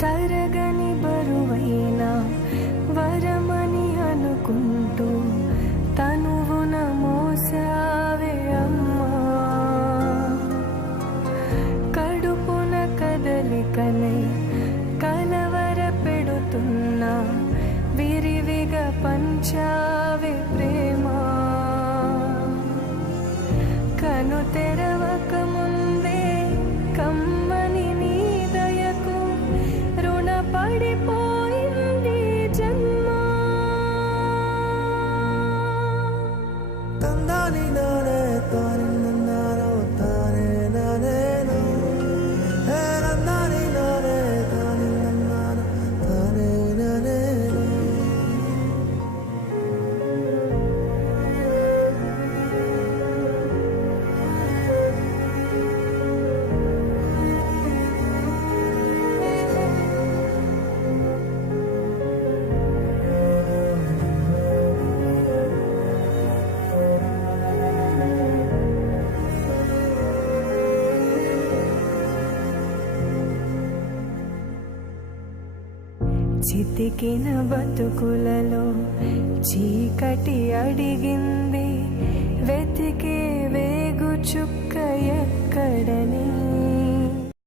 తరగని బరువైన వరమని అనుకుంటూ తనువున మోసావే అమ్మా, కడుపున కదలికలై కలవర పెడుతున్నా విరివిగా పంచావే ప్రేమ, కను తెరవక ముందే కమ్మని నీ దయకు రుణపడిపోయింది జన్మ. తందాని నానే తానే నన్నారో తానే నానేను, హే నందాని నానే తానే నన్నారో తానే నానేను. చితికిన బతుకులలో చీకటి అడిగింది, వెతికే వేగు చుక్క ఎక్కడనే